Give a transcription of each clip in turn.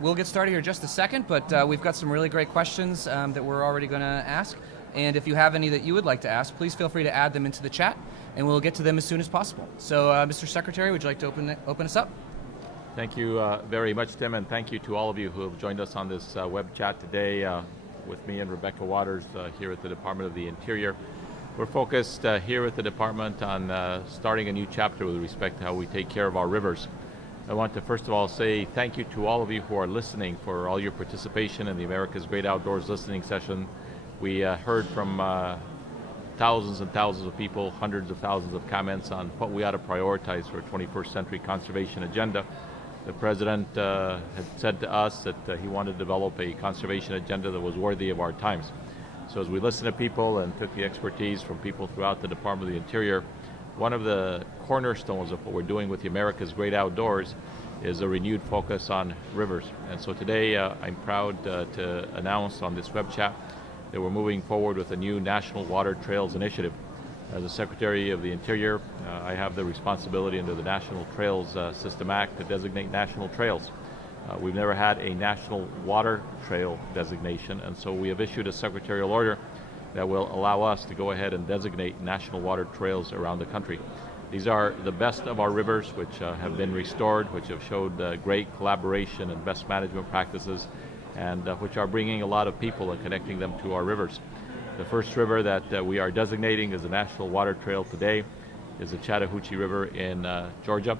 we'll get started here in just a second, but we've got some really great questions that we're already going to ask. And if you have any that you would like to ask, please feel free to add them into the chat, and we'll get to them as soon as possible. So, Mr. Secretary, would you like to open us up? Thank you very much, Tim, and thank you to all of you who have joined us on this web chat today with me and Rebecca Wodder here at the Department of the Interior. We're focused here at the department on starting a new chapter with respect to how we take care of our rivers. I want to first of all say thank you to all of you who are listening for all your participation in the America's Great Outdoors listening session. We heard from thousands and thousands of people, hundreds of thousands of comments on what we ought to prioritize for a 21st century conservation agenda. The President had said to us that he wanted to develop a conservation agenda that was worthy of our times. So as we listen to people and took the expertise from people throughout the Department of the Interior, one of the cornerstones of what we're doing with the America's Great Outdoors is a renewed focus on rivers. And so today I'm proud to announce on this web chat that we're moving forward with a new National Water Trails Initiative. As the Secretary of the Interior, I have the responsibility under the National Trails System Act to designate national trails. We've never had a national water trail designation, and so we have issued a secretarial order that will allow us to go ahead and designate national water trails around the country. These are the best of our rivers which have been restored, which have showed great collaboration and best management practices, and which are bringing a lot of people and connecting them to our rivers. The first river that we are designating as a national water trail today is the Chattahoochee River in Georgia.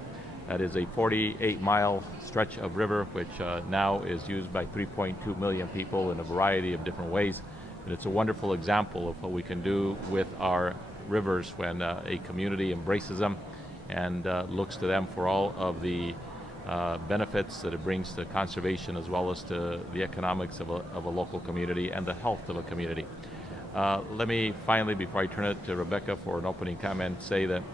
That is a 48-mile stretch of river which now is used by 3.2 million people in a variety of different ways. And it's a wonderful example of what we can do with our rivers when a community embraces them and looks to them for all of the benefits that it brings to conservation as well as to the economics of a local community and the health of a community. Let me finally, before I turn it to Rebecca for an opening comment, say that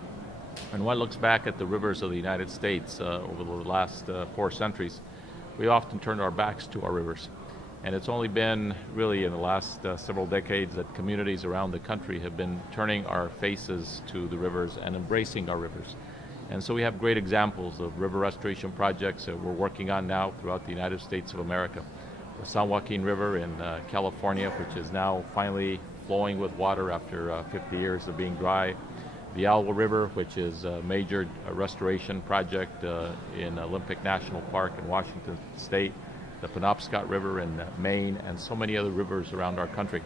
when one looks back at the rivers of the United States over the last 4 centuries, we often turn our backs to our rivers. And it's only been really in the last several decades that communities around the country have been turning our faces to the rivers and embracing our rivers. And so we have great examples of river restoration projects that we're working on now throughout the United States of America. The San Joaquin River in California, which is now finally flowing with water after 50 years of being dry. The Alwa River, which is a major restoration project in Olympic National Park in Washington State. The Penobscot River in Maine, and so many other rivers around our country.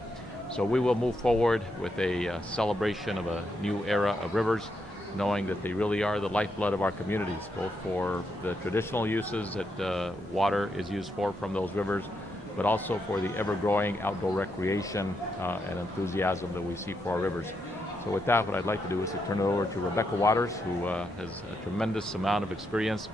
So we will move forward with a celebration of a new era of rivers, knowing that they really are the lifeblood of our communities, both for the traditional uses that water is used for from those rivers, but also for the ever-growing outdoor recreation and enthusiasm that we see for our rivers. So with that, what I'd like to do is to turn it over to Rebecca Wodder, who has a tremendous amount of experience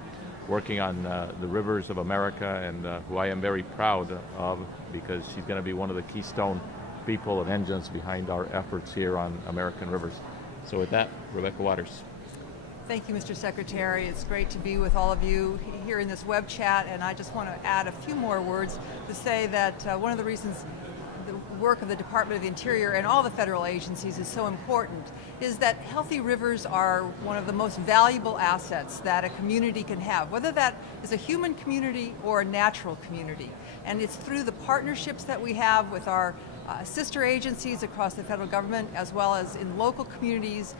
working on the rivers of America, and who I am very proud of because she's going to be one of the keystone people and engines behind our efforts here on American rivers. So with that, Rebecca Wodder. Thank you, Mr. Secretary. It's great to be with all of you here in this web chat, and I just want to add a few more words to say that one of the reasons the work of the Department of the Interior and all the federal agencies is so important is that healthy rivers are one of the most valuable assets that a community can have, whether that is a human community or a natural community. And it's through the partnerships that we have with our sister agencies across the federal government, as well as in local communities,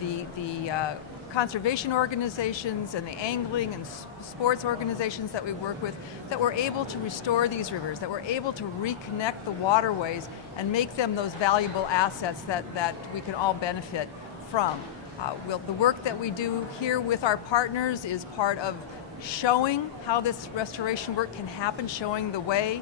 the conservation organizations and the angling and sports organizations that we work with, that we're able to restore these rivers, that we're able to reconnect the waterways and make them those valuable assets that we can all benefit from. The work that we do here with our partners is part of showing how this restoration work can happen, showing the way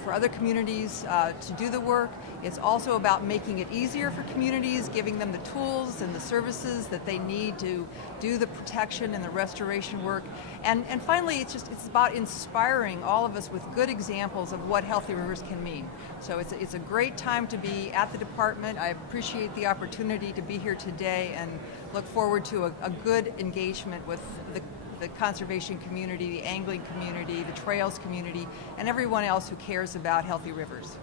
for other communities to do the work. It's also about making it easier for communities, giving them the tools and the services that they need to do the protection and the restoration work. And finally, it's about inspiring all of us with good examples of what healthy rivers can mean. So it's a great time to be at the department. I appreciate the opportunity to be here today and look forward to a good engagement with the conservation community, the angling community, the trails community, and everyone else who cares about healthy rivers.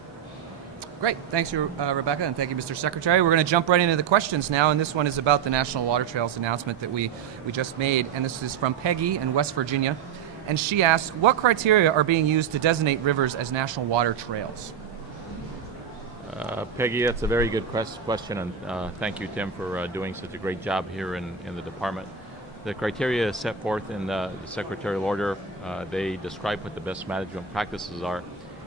Great. Thanks, Rebecca, and thank you, Mr. Secretary. We're going to jump right into the questions now, and this one is about the National Water Trails announcement that we just made, and this is from Peggy in West Virginia. and she asks, what criteria are being used to designate rivers as national water trails? Peggy, that's a very good question, and thank you, Tim, for doing such a great job here in the department. The criteria is set forth in the secretarial order. They describe what the best management practices are,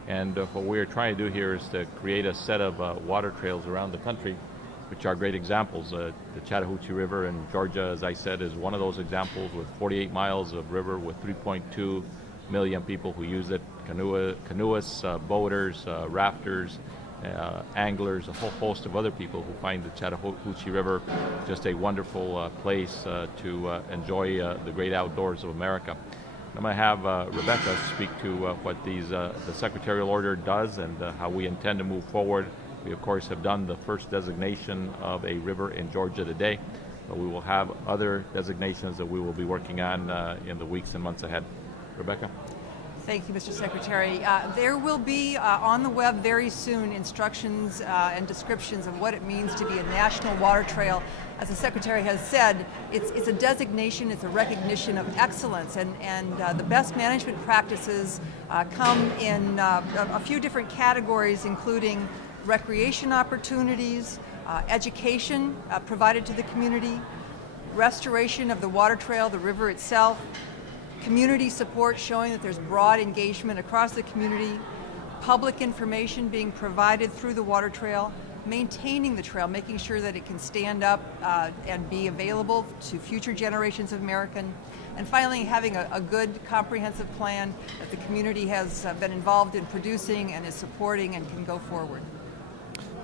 and what we're trying to do here is to create a set of water trails around the country, which are great examples. The Chattahoochee River in Georgia, as I said, is one of those examples, with 48 miles of river with 3.2 million people who use it, canoeists, boaters, rafters, anglers, a whole host of other people who find the Chattahoochee River just a wonderful place to enjoy the great outdoors of America. I'm going to have Rebecca speak to what the secretarial order does and how we intend to move forward. We, of course, have done the first designation of a river in Georgia today, but we will have other designations that we will be working on in the weeks and months ahead. Rebecca? Thank you, Mr. Secretary. There will be on the web very soon instructions and descriptions of what it means to be a national water trail. As the Secretary has said, it's a designation, it's a recognition of excellence, and the best management practices come in a few different categories, including recreation opportunities, education provided to the community, restoration of the water trail, the river itself, community support showing that there's broad engagement across the community, public information being provided through the water trail, maintaining the trail, making sure that it can stand up and be available to future generations of Americans, and finally having a good comprehensive plan that the community has been involved in producing and is supporting and can go forward.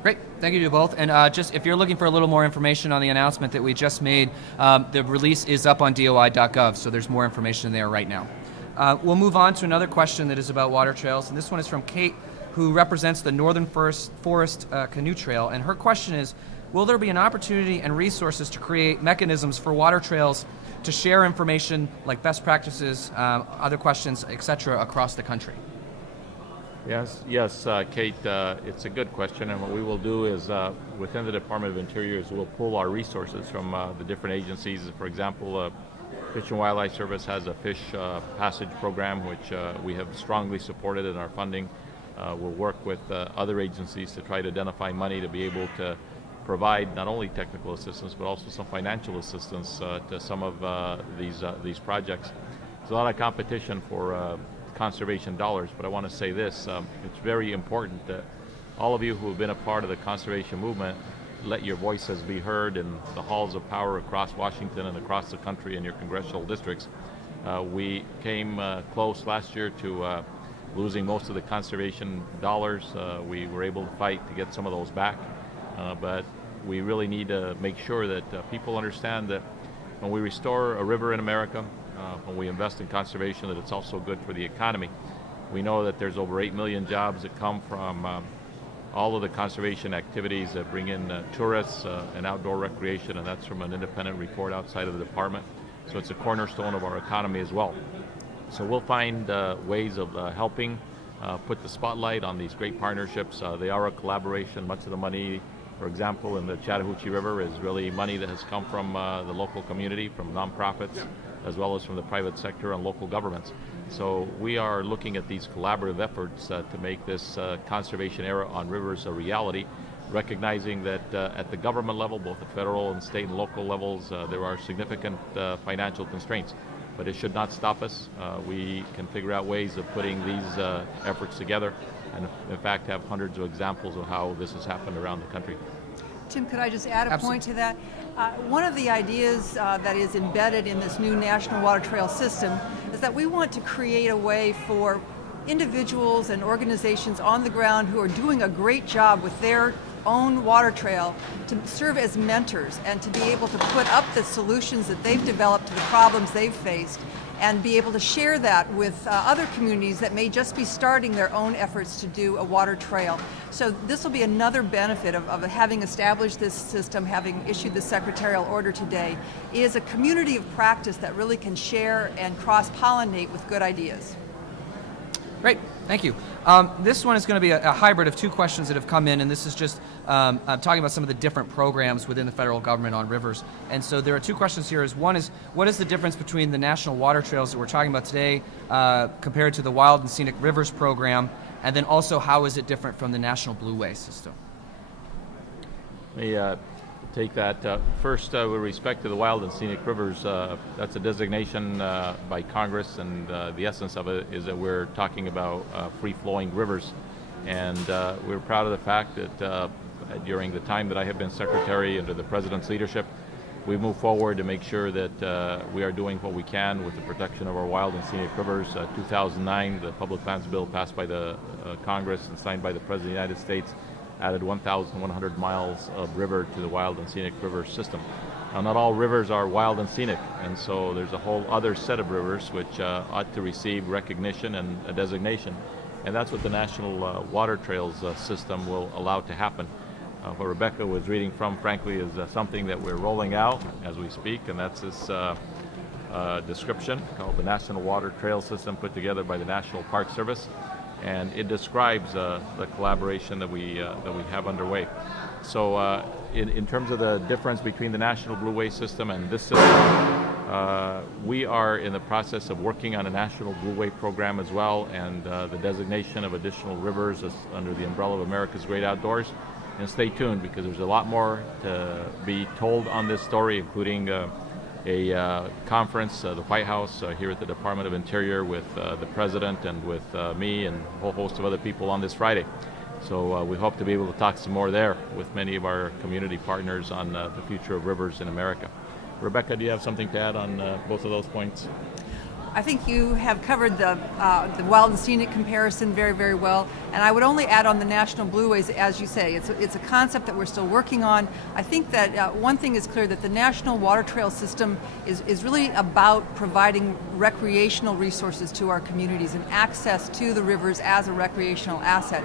Great, thank you to both. And just if you're looking for a little more information on the announcement that we just made, the release is up on DOI.gov, so there's more information there right now. We'll move on to another question that is about water trails, and this one is from Kate, who represents the Northern Forest Canoe Trail, and her question is, will there be an opportunity and resources to create mechanisms for water trails to share information like best practices, other questions, etc., across the country? Yes, Kate, it's a good question, and what we will do is within the Department of Interior we'll pool our resources from the different agencies. For example, Fish and Wildlife Service has a fish passage program which we have strongly supported in our funding. We'll work with other agencies to try to identify money to be able to provide not only technical assistance but also some financial assistance to some of these projects. There's a lot of competition for conservation dollars, but I want to say this, it's very important that all of you who have been a part of the conservation movement let your voices be heard in the halls of power across Washington and across the country in your congressional districts. We came close last year to losing most of the conservation dollars. We were able to fight to get some of those back, but we really need to make sure that people understand that when we restore a river in America, when we invest in conservation, that it's also good for the economy. We know that there's over 8 million jobs that come from all of the conservation activities that bring in tourists and outdoor recreation, and that's from an independent report outside of the department. So it's a cornerstone of our economy as well. So we'll find ways of helping put the spotlight on these great partnerships. They are a collaboration. Much of the money, for example, in the Chattahoochee River is really money that has come from the local community, from nonprofits, as well as from the private sector and local governments. So we are looking at these collaborative efforts to make this conservation era on rivers a reality, recognizing that at the government level, both the federal and state and local levels, there are significant financial constraints. But it should not stop us. We can figure out ways of putting these efforts together, and in fact have hundreds of examples of how this has happened around the country. Tim, could I just add a point to that? One of the ideas that is embedded in this new National Water Trail system is that we want to create a way for individuals and organizations on the ground who are doing a great job with their own water trail to serve as mentors and to be able to put up the solutions that they've developed to the problems they've faced and be able to share that with other communities that may just be starting their own efforts to do a water trail. So this will be another benefit of having established this system, having issued the secretarial order today, is a community of practice that really can share and cross-pollinate with good ideas. Great, thank you. This one is going to be a hybrid of two questions that have come in, and this is just talking about some of the different programs within the federal government on rivers. And so there are two questions here. One is, what is the difference between the National Water Trails that we're talking about today compared to the Wild and Scenic Rivers program? And then also, how is it different from the National Blueway system? Let me take that. First, with respect to the Wild and Scenic Rivers, that's a designation by Congress, and the essence of it is that we're talking about free-flowing rivers. And we're proud of the fact that during the time that I have been Secretary under the President's leadership, we move forward to make sure that we are doing what we can with the protection of our wild and scenic rivers. 2009, the Public Lands Bill passed by the Congress and signed by the President of the United States added 1,100 miles of river to the wild and scenic river system. Now, not all rivers are wild and scenic, and so there's a whole other set of rivers which ought to receive recognition and a designation, and that's what the National Water Trails system will allow to happen. What Rebecca was reading from, frankly, is something that we're rolling out as we speak, and that's this description called the National Water Trail System, put together by the National Park Service, and it describes the collaboration that we have underway. So in terms of the difference between the National Blueway system and this system, we are in the process of working on a National Blueway program as well, and the designation of additional rivers is under the umbrella of America's Great Outdoors. And stay tuned, because there's a lot more to be told on this story, including a conference, the White House here at the Department of Interior with the President and with me and a whole host of other people on this Friday. So we hope to be able to talk some more there with many of our community partners on the future of rivers in America. Rebecca, do you have something to add on both of those points? I think you have covered the wild and scenic comparison very, very well. And I would only add on the National Blueways, as you say, it's a concept that we're still working on. I think that one thing is clear, that the National Water Trail System is really about providing recreational resources to our communities and access to the rivers as a recreational asset.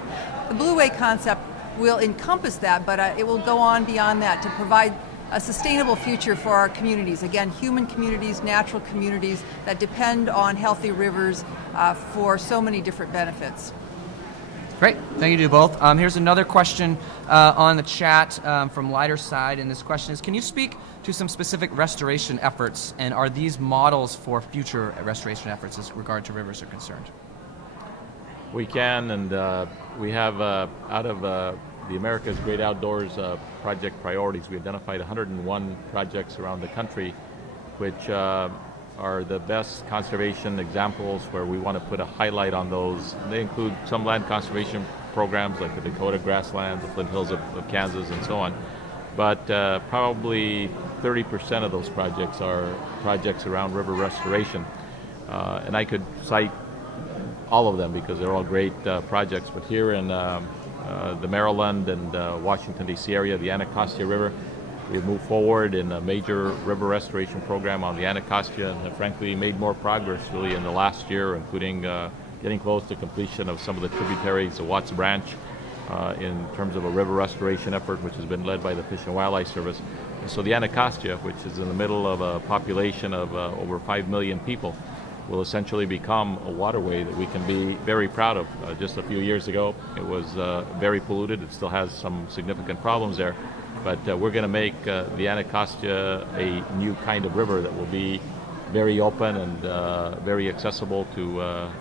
The Blueway concept will encompass that, but it will go on beyond that to provide a sustainable future for our communities. Again, human communities, natural communities that depend on healthy rivers for so many different benefits. Great, thank you to you both. Here's another question on the chat from Lighter Side, and this question is, can you speak to some specific restoration efforts, and are these models for future restoration efforts as regard to rivers are concerned? We can, and we have out of the America's Great Outdoors project priorities, we identified 101 projects around the country which are the best conservation examples where we want to put a highlight on those. They include some land conservation programs like the Dakota grasslands, the Flint Hills of Kansas, and so on. But probably 30% of those projects are projects around river restoration. And I could cite all of them because they're all great projects, but here in the Maryland and Washington, D.C. area, the Anacostia River, we've moved forward in a major river restoration program on the Anacostia, and have frankly made more progress really in the last year, including getting close to completion of some of the tributaries, the Watts Branch, in terms of a river restoration effort which has been led by the Fish and Wildlife Service. And so the Anacostia, which is in the middle of a population of over 5 million people, will essentially become a waterway that we can be very proud of. Just a few years ago, it was very polluted. It still has some significant problems there, but we're going to make the Anacostia a new kind of river that will be very open and very accessible to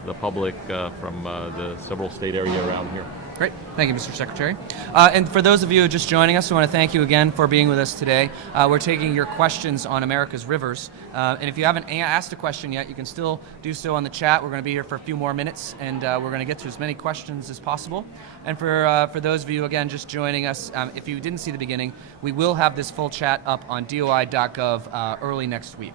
the public from the several state area around here. Great. Thank you, Mr. Secretary. And for those of you just joining us, we want to thank you again for being with us today. We're taking your questions on America's rivers. And if you haven't asked a question yet, you can still do so on the chat. We're going to be here for a few more minutes, and we're going to get to as many questions as possible. And for those of you, again, just joining us, if you didn't see the beginning, we will have this full chat up on DOI.gov early next week.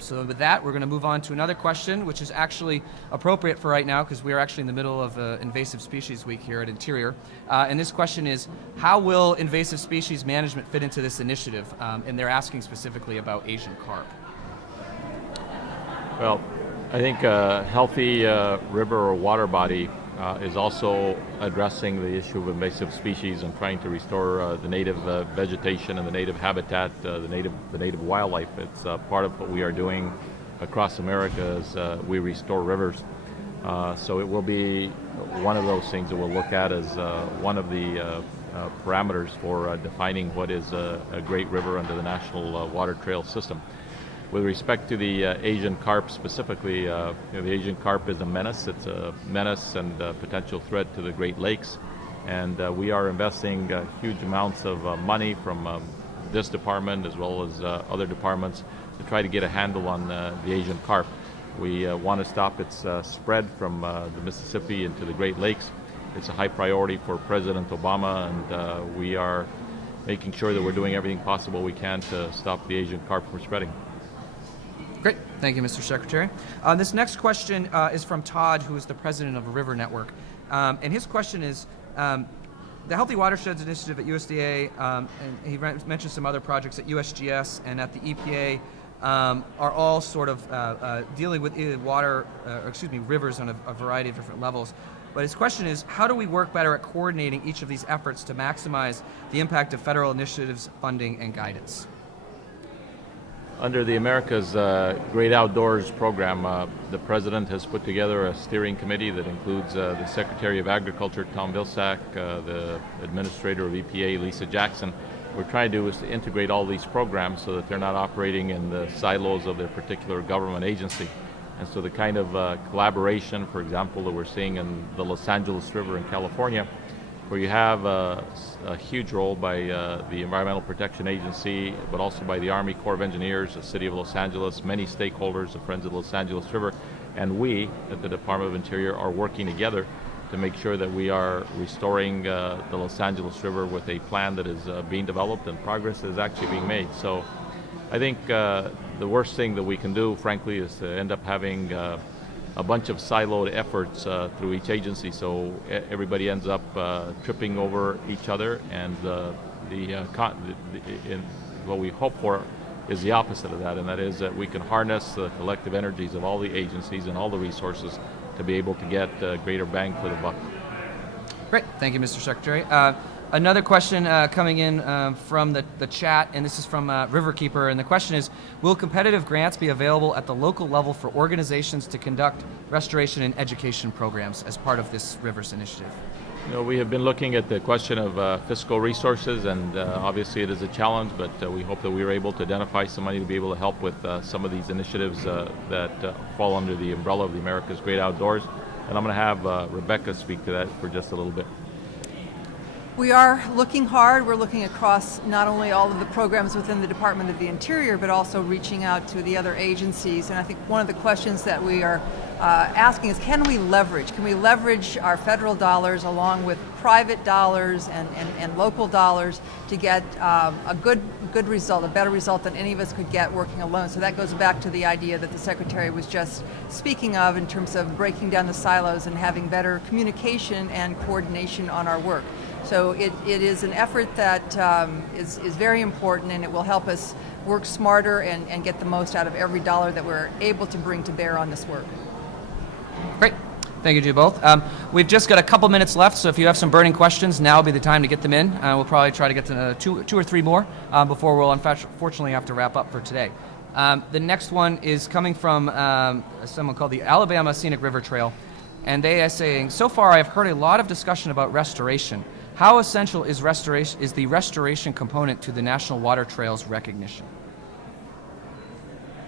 So with that, we're going to move on to another question, which is actually appropriate for right now because we are actually in the middle of Invasive Species Week here at Interior. And this question is, how will invasive species management fit into this initiative? And they're asking specifically about Asian carp. Well, I think a healthy river or water body is also addressing the issue of invasive species and trying to restore the native vegetation and the native habitat, the native wildlife. It's part of what we are doing across America as we restore rivers. So it will be one of those things that we'll look at as one of the parameters for defining what is a great river under the National Water Trail System. With respect to the Asian carp specifically, the Asian carp is a menace. It's a menace and a potential threat to the Great Lakes. And we are investing huge amounts of money from this department as well as other departments to try to get a handle on the Asian carp. We want to stop its spread from the Mississippi into the Great Lakes. It's a high priority for President Obama, and we are making sure that we're doing everything possible we can to stop the Asian carp from spreading. Great. Thank you, Mr. Secretary. This next question is from Todd, who is the president of River Network. And his question is, the Healthy Watersheds Initiative at USDA, and he mentioned some other projects at USGS and at the EPA, are all sort of dealing with rivers on a variety of different levels. But his question is, how do we work better at coordinating each of these efforts to maximize the impact of federal initiatives, funding, and guidance? Under the America's Great Outdoors program, the President has put together a steering committee that includes the Secretary of Agriculture, Tom Vilsack, the Administrator of EPA, Lisa Jackson. What we're trying to do is to integrate all these programs so that they're not operating in the silos of their particular government agency. And so the kind of collaboration, for example, that we're seeing in the Los Angeles River in California, where you have a huge role by the Environmental Protection Agency, but also by the Army Corps of Engineers, the City of Los Angeles, many stakeholders, the Friends of the Los Angeles River, and we at the Department of Interior are working together to make sure that we are restoring the Los Angeles River with a plan that is being developed and progress is actually being made. So I think the worst thing that we can do, frankly, is to end up having a bunch of siloed efforts through each agency, so everybody ends up tripping over each other, and what we hope for is the opposite of that, and that is that we can harness the collective energies of all the agencies and all the resources to be able to get greater bang for the buck. Great. Thank you, Mr. Secretary. Another question coming in from the chat, and this is from Riverkeeper, and the question is, will competitive grants be available at the local level for organizations to conduct restoration and education programs as part of this Rivers Initiative? You know, we have been looking at the question of fiscal resources, and obviously it is a challenge, but we hope that we are able to identify some money to be able to help with some of these initiatives that fall under the umbrella of the America's Great Outdoors. And I'm going to have Rebecca speak to that for just a little bit. We are looking hard. We're looking across not only all of the programs within the Department of the Interior, but also reaching out to the other agencies. And I think one of the questions that we are asking is, can we leverage our federal dollars along with private dollars and local dollars to get a good result, a better result than any of us could get working alone? So that goes back to the idea that the Secretary was just speaking of in terms of breaking down the silos and having better communication and coordination on our work. So it is an effort that is very important, and it will help us work smarter and get the most out of every dollar that we're able to bring to bear on this work. Great. Thank you to you both. We've just got a couple minutes left, so if you have some burning questions, now will be the time to get them in. We'll probably try to get to two or three more before we'll unfortunately have to wrap up for today. The next one is coming from someone called the Alabama Scenic River Trail, and they are saying, so far I've heard a lot of discussion about restoration. How essential is the restoration component to the National Water Trails recognition?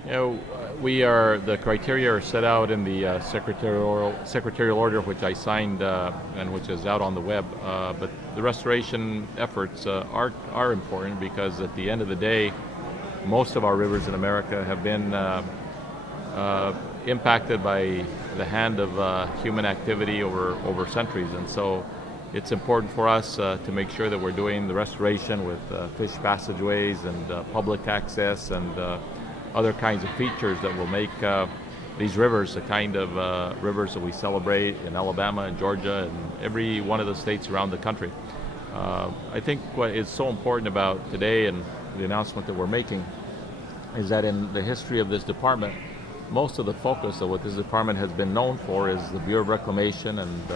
You know, the criteria are set out in the secretarial order, which I signed and which is out on the web. But the restoration efforts are important because at the end of the day, most of our rivers in America have been impacted by the hand of human activity over centuries, and so it's important for us to make sure that we're doing the restoration with fish passageways and public access and other kinds of features that will make these rivers the kind of rivers that we celebrate in Alabama and Georgia and every one of the states around the country. I think what is so important about today and the announcement that we're making is that in the history of this department, most of the focus of what this department has been known for is the Bureau of Reclamation and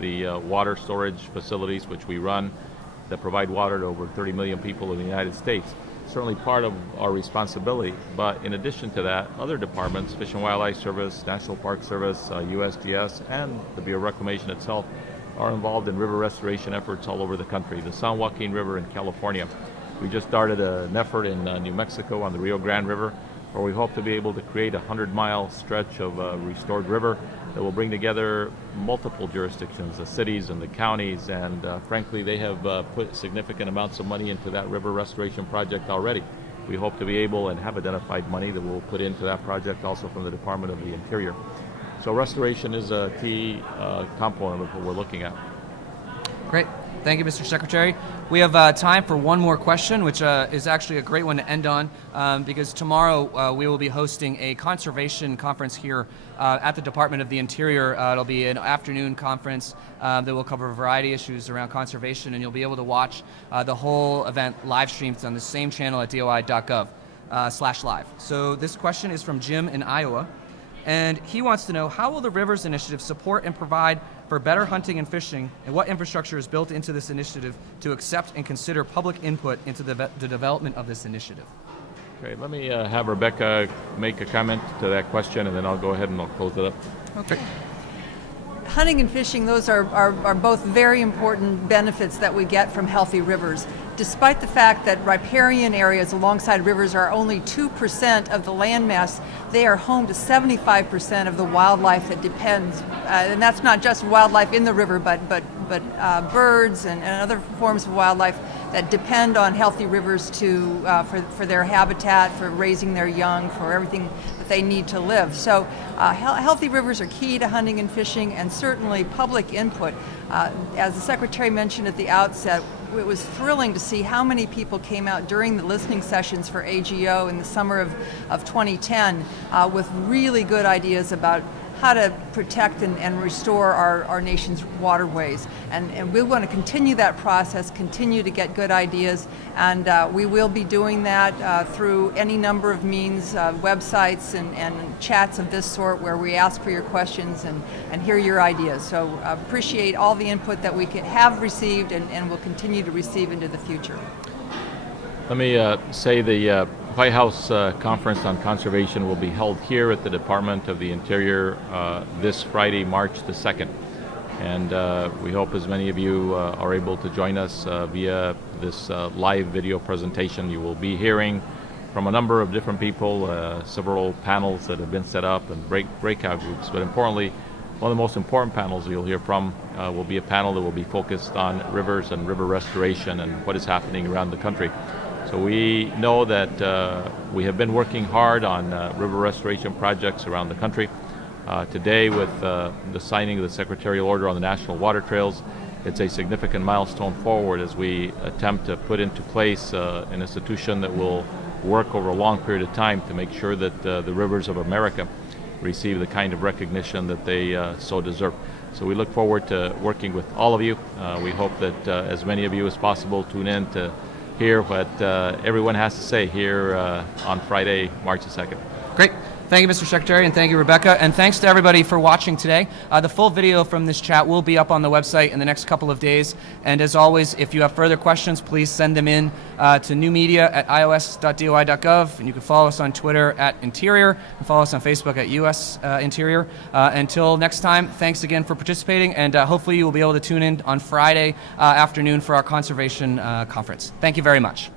the water storage facilities which we run that provide water to over 30 million people in the United States. certainly part of our responsibility. But in addition to that, other departments, Fish and Wildlife Service, National Park Service, USGS, and the Bureau of Reclamation itself are involved in river restoration efforts all over the country. The San Joaquin River in California. We just started an effort in New Mexico on the Rio Grande River, where we hope to be able to create a 100-mile stretch of restored river that will bring together multiple jurisdictions, the cities and the counties, and frankly, they have put significant amounts of money into that river restoration project already. We hope to be able and have identified money that we'll put into that project also from the Department of the Interior. So restoration is a key component of what we're looking at. Great. Thank you, Mr. Secretary. We have time for one more question, which is actually a great one to end on, because tomorrow we will be hosting a conservation conference here at the Department of the Interior. It'll be an afternoon conference that will cover a variety of issues around conservation, and you'll be able to watch the whole event live streamed on the same channel at doi.gov/live. So this question is from Jim in Iowa, and he wants to know, how will the Rivers Initiative support and provide for better hunting and fishing, and what infrastructure is built into this initiative to accept and consider public input into the development of this initiative? Okay, let me have Rebecca make a comment to that question, and then I'll go ahead and I'll close it up. Okay. Hunting and fishing, those are both very important benefits that we get from healthy rivers. Despite the fact that riparian areas alongside rivers are only 2% of the landmass, they are home to 75% of the wildlife that depends, and that's not just wildlife in the river, but birds and other forms of wildlife that depend on healthy rivers for their habitat, for raising their young, for everything that they need to live. So healthy rivers are key to hunting and fishing, and certainly public input. As the Secretary mentioned at the outset, it was thrilling to see how many people came out during the listening sessions for AGO in the summer of 2010 with really good ideas about how to protect and restore our nation's waterways. And we want to continue that process, continue to get good ideas, and we will be doing that through any number of means, websites and chats of this sort, where we ask for your questions and hear your ideas. So appreciate all the input that we have received and will continue to receive into the future. Let me say the White House Conference on Conservation will be held here at the Department of the Interior this Friday, March the 2nd. And we hope as many of you are able to join us via this live video presentation. You will be hearing from a number of different people, several panels that have been set up and breakout groups. But importantly, one of the most important panels you'll hear from will be a panel that will be focused on rivers and river restoration and what is happening around the country. So we know that we have been working hard on river restoration projects around the country. Today, with the signing of the Secretarial Order on the National Water Trails, it's a significant milestone forward as we attempt to put into place an institution that will work over a long period of time to make sure that the rivers of America receive the kind of recognition that they so deserve. So we look forward to working with all of you. We hope that as many of you as possible tune in to hear what everyone has to say here on Friday, March the 2nd. Great. Thank you, Mr. Secretary, and thank you, Rebecca. And thanks to everybody for watching today. The full video from this chat will be up on the website in the next couple of days. And as always, if you have further questions, please send them in to newmedia@ios.doi.gov. And you can follow us on Twitter @Interior, and follow us on Facebook @US Interior. Until next time, thanks again for participating, and hopefully you will be able to tune in on Friday afternoon for our conservation conference. Thank you very much.